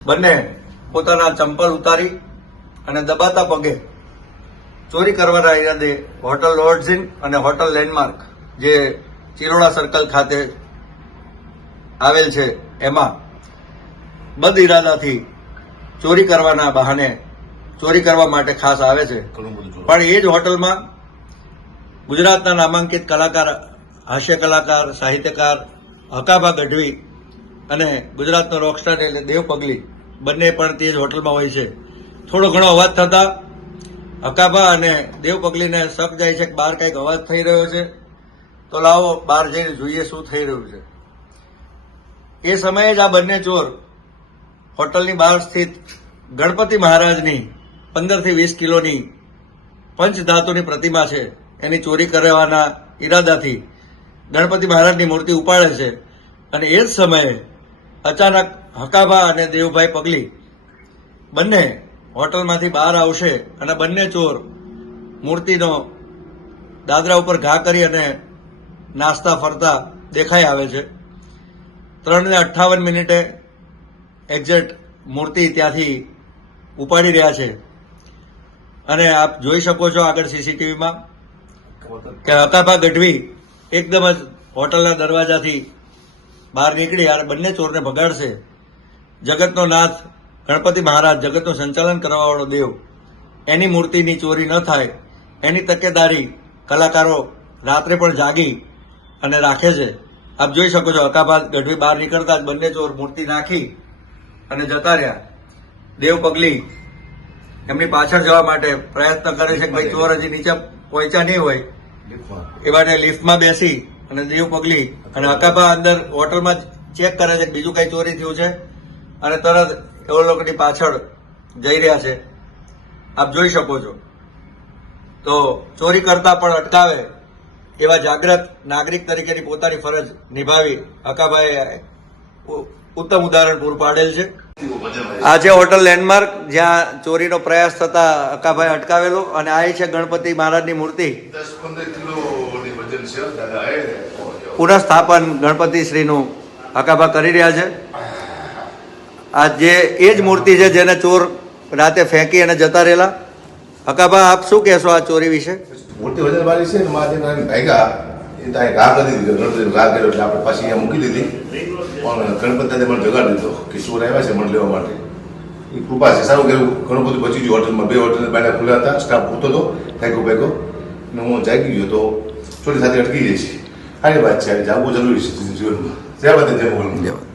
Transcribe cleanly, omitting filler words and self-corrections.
બંને પોતાના ચંપલ ઉતારી અને દબાતા પગે ચોરી કરવાના ઈરાદે હોટલ લોર્ડ્સ ઇન અને હોટલ લેન્ડમાર્ક જે ચિલોડા સર્કલ ખાતે આવેલ છે એમાં બદ ઇરાદાથી ચોરી કરવાના બહાને ચોરી કરવા માટે ખાસ આવે છે. પણ એ જ હોટલમાં ગુજરાતના નામાંકિત કલાકાર, હાસ્ય કલાકાર, સાહિત્યકાર હકાભા ગઢવી અને ગુજરાતનો રોકસ્ટાર એટલે દેવ પગલી બંને પણ તે જ હોટલમાં હોય છે. થોડો ઘણો અવાજ થતા હકાભા અને દેવ પગલીને શક જાય છે કે બહાર કંઈક અવાજ થઈ રહ્યો છે, તો લાવો બહાર જઈને જોઈએ શું થઈ રહ્યું છે. એ સમયે જ આ બંને ચોર હોટલની બહાર સ્થિત ગણપતિ મહારાજની 15 થી 20 કિલોની પંચધાતુની પ્રતિમા છે એની ચોરી કરવાના ઈરાદાથી ગણપતિ મહારાજની મૂર્તિ ઉપાડે છે. અને એ જ સમયે અચાનક હકાભા અને દેવભાઈ પગલી બંને હોટલમાંથી બહાર આવશે અને બંને ચોર મૂર્તિનો દાદરા ઉપર ઘા કરી અને નાસ્તા ફરતા દેખાઈ આવે છે. 3:58 એક્ઝેક્ટ મૂર્તિ ત્યાંથી ઉપાડી રહ્યા છે. અને આપ જોઈ શકો છો આગળ સીસીટીવીમાં કે હકાભા ગઢવી એકદમ જ હોટલના દરવાજાથી બહાર નીકળી અને બંને ચોરને ભગાડશે. જગતનો નાથ ગણપતિ મહારાજ, જગતનું સંચાલન કરવાવાળો દેવ, એની મૂર્તિની ચોરી ન થાય એની તકેદારી કલાકારો રાત્રે પણ જાગી અને રાખે છે. આપ જોઈ શકો છો હકાભા ગઢવી બહાર નીકળતા જ બંને ચોર મૂર્તિ નાખી અને જતા રહ્યા. દેવ પગલી એમની પાછળ જવા માટે પ્રયત્ન કરે છે કે ભાઈ ચોર હજી નીચે પહોંચ્યા નહીં હોય એ માટે લિફ્ટમાં બેસી અને દેવ પગલી અને હકાભા અંદર હોટલમાં ચેક કરે છે કે બીજું કઈ ચોરી થયું છે અને તરત એવો લોકોની પાછળ જઈ રહ્યા છે. આપ જોઈ શકો છો. તો ચોરી કરતા પણ અટકાવે એવા જાગૃત નાગરિક તરીકેની પોતાની ફરજ નિભાવી હકાભાઈએ ઉત્તમ ઉદાહરણ પૂરું પાડેલ છે. આ છે હોટલ લેન્ડમાર્ક જ્યાં ચોરીનો પ્રયાસ થતા હકાભાઈ અટકાવેલો અને આ છે ગણપતિ મહારાજની મૂર્તિ. 10-15 કિલોની વજન છે દાદા. પુનઃસ્થાપન ગણપતિ શ્રીનું હકાભા કરી રહ્યા છે. આ જે એ જ મૂર્તિ છે જેને ચોર રાતે ફેંકી અને જતા રહેલા. હકાભા આપ શું કહેશો આ ચોરી વિશે? મોટી વજન વાળી છે ને માથે ભાગ્યા એ ત્યાં ઘા કરી દીધો, ગણપતિનો ઘા કર્યો એટલે આપણે પાછી અહીંયા મૂકી દીધી. પણ ગણપતિ મને જગાડી દીધો કે ચોર આવ્યા છે મને લેવા માટે. એ કૃપા છે, સારું કર્યું. ઘણું બધું બચી ગયું હોટલમાં. 2 હોટલ બાયણા ખુલ્લા હતા, સ્ટાફ પૂરતો હતો ભેગો અને હું જાગી ગયો તો ચોરી સાથે અટકી જાય છે. સારી વાત છે, જાગવું જરૂરી છે જીવનમાં. જય માતા, જય મોગલ.